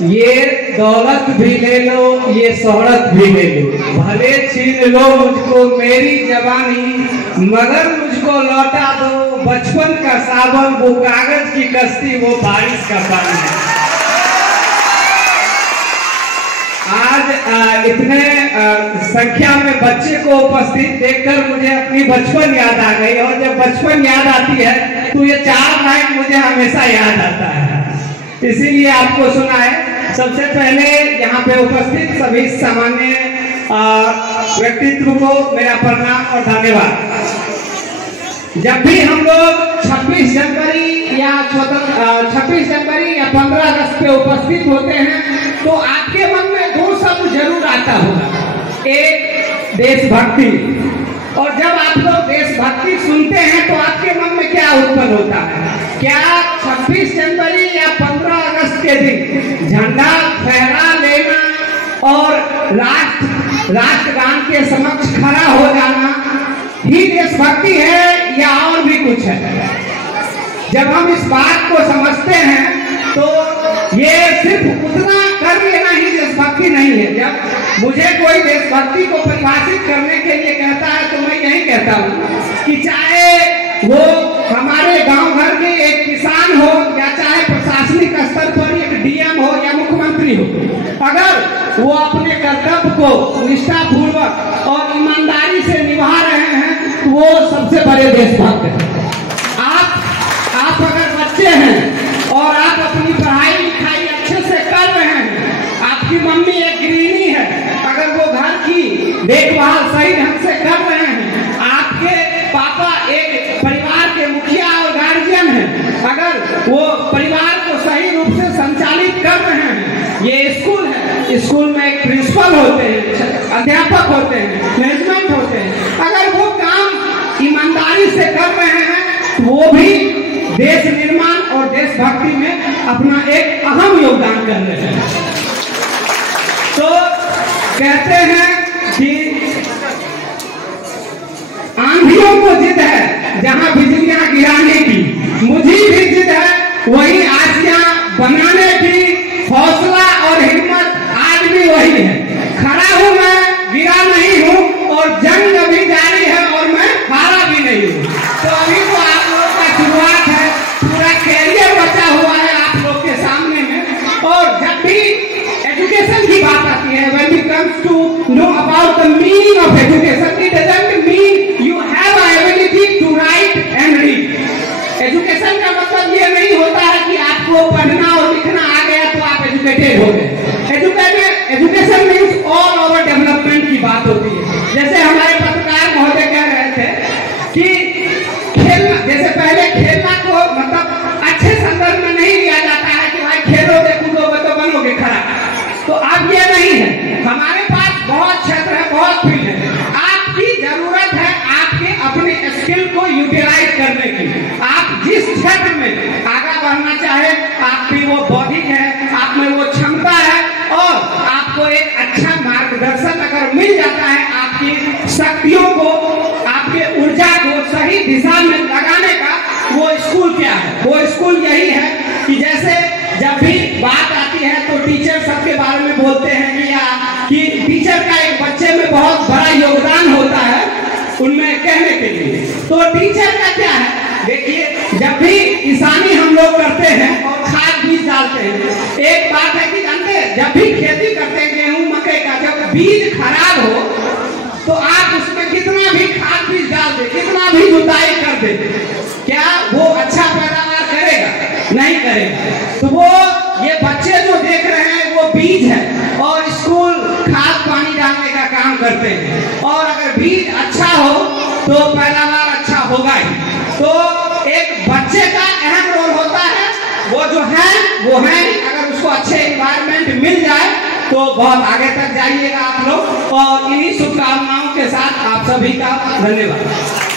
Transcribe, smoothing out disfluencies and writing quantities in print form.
ये दौलत भी ले लो, ये शोहरत भी ले लो, भले छीन लो मुझको मेरी जवानी, मगर मुझको लौटा दो बचपन का सावन, वो कागज की कश्ती, वो बारिश का पानी। आज इतने संख्या में बच्चे को उपस्थित देखकर मुझे अपनी बचपन याद आ गई, और जब बचपन याद आती है तो ये 4 लाइन मुझे हमेशा याद आता है, इसीलिए आपको सुनाए। सबसे पहले यहाँ पे उपस्थित सभी सामान्य व्यक्तित्व को मेरा प्रणाम और धन्यवाद। जब भी हम लोग 26 जनवरी या 15 अगस्त पे उपस्थित होते हैं तो आपके मन में 2 शब्द जरूर आता होगा, एक देशभक्ति। और जब आप लोग देशभक्ति सुनते हैं तो आपके मन में क्या उत्पन्न होता है? क्या 26 जनवरी या 15 अगस्त के दिन झंडा फहरा लेना और राष्ट्रगान के समक्ष खड़ा हो जाना ही देशभक्ति है या और भी कुछ है? जब हम इस बात को समझते हैं तो ये सिर्फ उतना कर लेना ही देशभक्ति नहीं है। जब मुझे कोई देशभक्ति को परिभाषित करने के लिए कहता है तो मैं यही कहता हूँ कि चाहे वो हमारे गांव घर के एक किसान हो या चाहे प्रशासनिक स्तर पर एक डीएम हो या मुख्यमंत्री हो, अगर वो अपने कर्तव्य को निष्ठापूर्वक और ईमानदारी से निभा रहे हैं तो वो सबसे बड़े देशभक्त हैं। आप अगर बच्चे हैं और आप अपनी पढ़ाई लिखाई अच्छे से कर रहे हैं, आपकी मम्मी एक गृहिणी है, अगर वो घर की देखभाल सही ढंग से कर रहे हैं, आपके पापा एक परिवार के मुखिया और गार्जियन हैं, अगर वो परिवार को सही रूप से संचालित कर रहे हैं, ये स्कूल है, स्कूल में एक प्रिंसिपल होते हैं, अध्यापक होते हैं, मैनेजमेंट होते हैं, अगर वो काम ईमानदारी से कर रहे हैं तो वो भी देश निर्माण और देशभक्ति में अपना एक अहम योगदान कर रहे हैं। तो कहते हैं कि आंधियों को जिद है जहां बिजलियां गिराने की, मुझे भी जिद है वही आशियां बनाने की, हौसला और हिम्मत आज भी वही है। खड़ा हूं मैं, गिरा नहीं हूं, और जंग अभी जारी है और मैं हारा भी नहीं हूं। तो अभी तो आप लोगों का शुरुआत है, पूरा कैरियर बचा हुआ है आप लोग के सामने में। और जब भी एजुकेशन की बात आती है, when it comes to know about the meaning of education, it doesn't mean you have a ability to write and read. Education का मतलब ये नहीं होता है कि आपको पढ़ना और लिखना आ गया तो आप एजुकेटेड हो गए। Education means all over development की बात होती है। जैसे हमारे पत्रकार महोदय कह रहे थे कि खेलना, जैसे पहले खेलना को मतलब अच्छे संदर्भ में नहीं लिया जाता है कि भाई खेलोगे कूदोगे तो बनोगे खड़ा, तो अब ये नहीं है। हमारे पास बहुत क्षेत्र है, बहुत फील्ड है, आपकी जरूरत है आपके अपने स्किल को यूटिलाइज करने की। आप जिस क्षेत्र में आगे बढ़ना चाहे, आपकी वो बौद्धिक है, आप में वो क्षमता है, और आपको एक अच्छा मार्गदर्शन अगर मिल जाता है आपकी शक्तियों को, आपके ऊर्जा को सही दिशा में लगाने का, वो स्कूल क्या है? वो स्कूल यही है कि जैसे जब भी बात आती है तो टीचर सबके बारे में बोलते हैं कि टीचर का एक बच्चे में बहुत बड़ा योगदान होता है उनमें कहने के लिए। तो टीचर का क्या है? देखिए, जब भी किसानी हम लोग करते हैं और खाद बीज डालते हैं, एक बात है कि जानते हैं, जब भी खेती करते हैं गेहूं मकई का, जब बीज खराब हो तो आप उसमें कितना भी खाद बीज डाल दे, कितना भी जुताई कर दे, क्या वो अच्छा पैदावार करेगा? नहीं करेगा। तो वो ये बच्चे जो देख रहे हैं वो बीज है, और स्कूल खाद पानी डालने का काम करते हैं, और अगर बीज अच्छा हो तो पैदावार अच्छा होगा ही। तो एक बच्चे का अहम रोल होता है, वो जो है वो है, अगर उसको अच्छे एनवायरनमेंट मिल जाए तो बहुत आगे तक जाइएगा आप लोग। और इन्हीं शुभकामनाओं के साथ आप सभी का धन्यवाद।